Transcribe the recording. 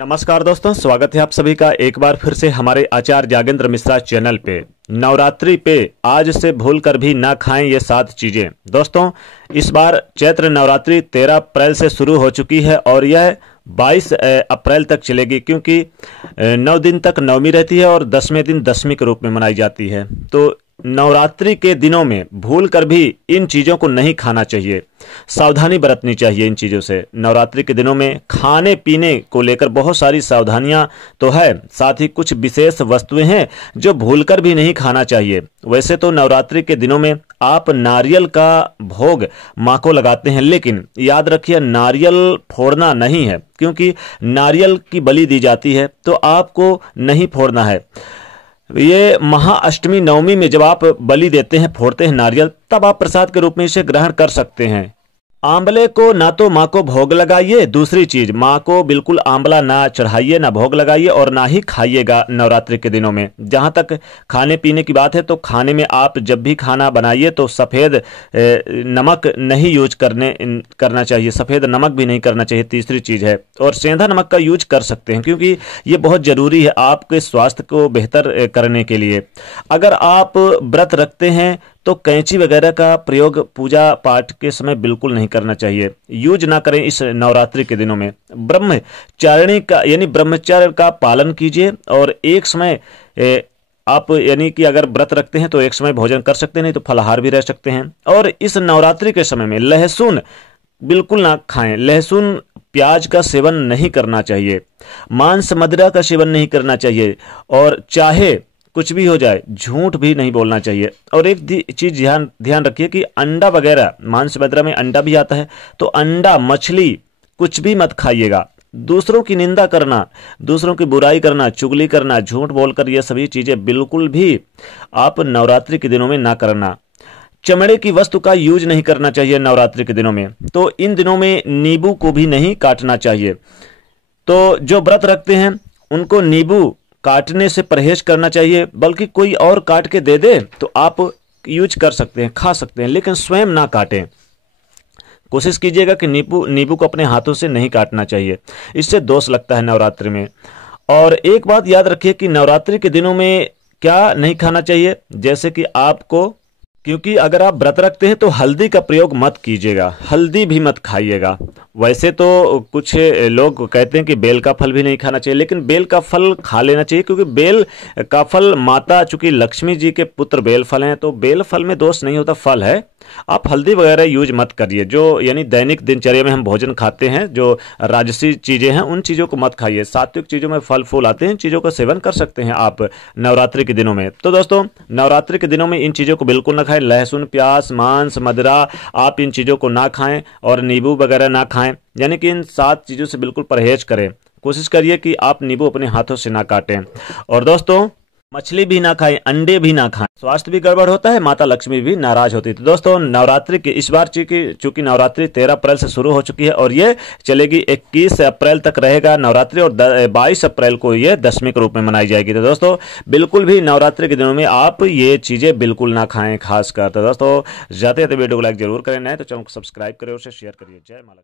नमस्कार दोस्तों, स्वागत है आप सभी का एक बार फिर से हमारे आचार्य जागेंद्र मिश्रा चैनल पे। नवरात्रि पे आज से भूल कर भी ना खाएं ये 7 चीजें। दोस्तों, इस बार चैत्र नवरात्रि 13 अप्रैल से शुरू हो चुकी है और यह 22 अप्रैल तक चलेगी, क्योंकि 9 दिन तक नवमी रहती है और 10वें दिन दशमी के रूप में मनाई जाती है। तो नवरात्रि के दिनों में भूल कर भी इन चीज़ों को नहीं खाना चाहिए, सावधानी बरतनी चाहिए इन चीज़ों से। नवरात्रि के दिनों में खाने पीने को लेकर बहुत सारी सावधानियां तो है, साथ ही कुछ विशेष वस्तुएं हैं जो भूल कर भी नहीं खाना चाहिए। वैसे तो नवरात्रि के दिनों में आप नारियल का भोग माँ को लगाते हैं, लेकिन याद रखिए नारियल फोड़ना नहीं है, क्योंकि नारियल की बलि दी जाती है तो आपको नहीं फोड़ना है। ये महाअष्टमी नवमी में जब आप बलि देते हैं, फोड़ते हैं नारियल, तब आप प्रसाद के रूप में इसे ग्रहण कर सकते हैं। आंवले को ना तो माँ को भोग लगाइए, दूसरी चीज माँ को बिल्कुल आंवला ना चढ़ाइए, ना भोग लगाइए और ना ही खाइएगा नवरात्रि के दिनों में। जहाँ तक खाने पीने की बात है तो खाने में आप जब भी खाना बनाइए तो सफ़ेद नमक नहीं यूज करना चाहिए, सफ़ेद नमक भी नहीं करना चाहिए, तीसरी चीज़ है। और सेंधा नमक का यूज कर सकते हैं, क्योंकि ये बहुत ज़रूरी है आपके स्वास्थ्य को बेहतर करने के लिए। अगर आप व्रत रखते हैं तो कैंची वगैरह का प्रयोग पूजा पाठ के समय बिल्कुल नहीं करना चाहिए, यूज ना करें इस नवरात्रि के दिनों में। ब्रह्मचारिणी का यानी ब्रह्मचर्य का पालन कीजिए और एक समय आप यानी कि अगर व्रत रखते हैं तो एक समय भोजन कर सकते हैं, नहीं तो फलाहार भी रह सकते हैं। और इस नवरात्रि के समय में लहसुन बिल्कुल ना खाएं, लहसुन प्याज का सेवन नहीं करना चाहिए, मांस मदिरा का सेवन नहीं करना चाहिए, और चाहे कुछ भी हो जाए झूठ भी नहीं बोलना चाहिए। और एक चीज ध्यान रखिए कि अंडा वगैरह, मांस मदिरा में अंडा भी आता है, तो अंडा मछली कुछ भी मत खाइएगा। दूसरों की निंदा करना, दूसरों की बुराई करना, चुगली करना, झूठ बोलकर ये सभी चीजें बिल्कुल भी आप नवरात्रि के दिनों में ना करना। चमड़े की वस्तु का यूज नहीं करना चाहिए नवरात्रि के दिनों में। तो इन दिनों में नींबू को भी नहीं काटना चाहिए। तो जो व्रत रखते हैं उनको नींबू काटने से परहेज करना चाहिए, बल्कि कोई और काट के दे दे तो आप यूज कर सकते हैं, खा सकते हैं, लेकिन स्वयं ना काटें। कोशिश कीजिएगा कि नींबू को अपने हाथों से नहीं काटना चाहिए, इससे दोष लगता है नवरात्रि में। और एक बात याद रखिए कि नवरात्रि के दिनों में क्या नहीं खाना चाहिए, जैसे कि आपको, क्योंकि अगर आप व्रत रखते हैं तो हल्दी का प्रयोग मत कीजिएगा, हल्दी भी मत खाइएगा। वैसे तो कुछ लोग कहते हैं कि बेल का फल भी नहीं खाना चाहिए, लेकिन बेल का फल खा लेना चाहिए, क्योंकि बेल का फल माता चूंकि लक्ष्मी जी के पुत्र बेल फल हैं, तो बेल फल में दोष नहीं होता, फल है। आप हल्दी वगैरह यूज मत करिए। जो यानी दैनिक दिनचर्या में हम भोजन खाते हैं, जो राजसी चीजें हैं, उन चीजों को मत खाइए। सात्विक चीजों में फल फूल आते हैं, इन चीजों का सेवन कर सकते हैं आप नवरात्रि के दिनों में। तो दोस्तों, नवरात्रि के दिनों में इन चीजों को बिल्कुल ना खाएं, लहसुन प्याज मांस मदिरा आप इन चीजों को ना खाएं और नींबू वगैरह ना खाएं, यानी कि इन 7 चीजों से बिल्कुल परहेज करें। कोशिश करिए कि आप नींबू अपने हाथों से ना काटें। और दोस्तों, मछली भी ना खाएं, अंडे भी ना खाएं, स्वास्थ्य भी गड़बड़ होता है, माता लक्ष्मी भी नाराज होती है। तो दोस्तों, नवरात्रि की इस बार चूंकि नवरात्रि 13 अप्रैल से शुरू हो चुकी है और ये चलेगी 21 अप्रैल तक रहेगा नवरात्रि, और 22 अप्रैल को ये दशमी के रूप में मनाई जाएगी। तो दोस्तों, बिल्कुल भी नवरात्रि के दिनों में आप ये चीजें बिल्कुल ना खाएं खासकर। तो दोस्तों, जाते वीडियो को लाइक जरूर करें, नए तो चैनल को सब्सक्राइब करें और शेयर करिए। जय माता।